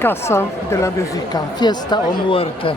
Casa de la Musica, Fiesta o Muerte.